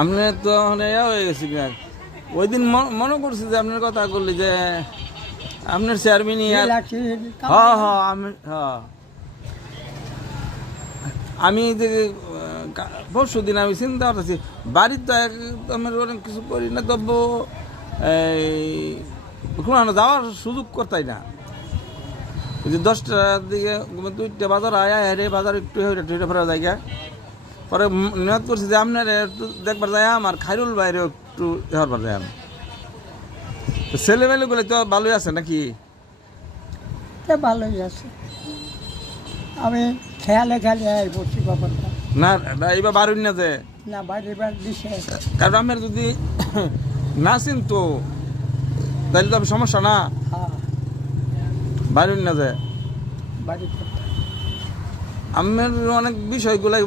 আপনি তো ইয়া হয়ে গেছি ওই দিন মনে করছি যে আপনার কথা করলি যে আপনার চেয়ারম্যান আমি যে পরশু দিন আমি চিন্তা করতেছি বাড়ির তো একদমের অনেক কিছু করি না তবু কোনো যাওয়ার সুযোগ করতাই না ওই যে 10টার দিকে 2টা বাজার আয়া হেরে বাজার একটু হেঁটে ফেরা জায়গা পরে নিয়ত করছি যে আপনার একটু দেখবার যায় আমার খাইরুল বাইরে একটু হবার যায় আমি ছেলেমেয়েগুলো তো ভালোই আছে নাকি ভালোই আছে আমি খেয়ালে বসছি ব্যাপারটা না এইবার বারুন না যে না বাইরে দিছে কারণ আমার যদি না চিনতো তাহলে তো সমস্যা না হ্যাঁ বারুন না যে বাড়ি আমার অনেক বিষয়গুলাই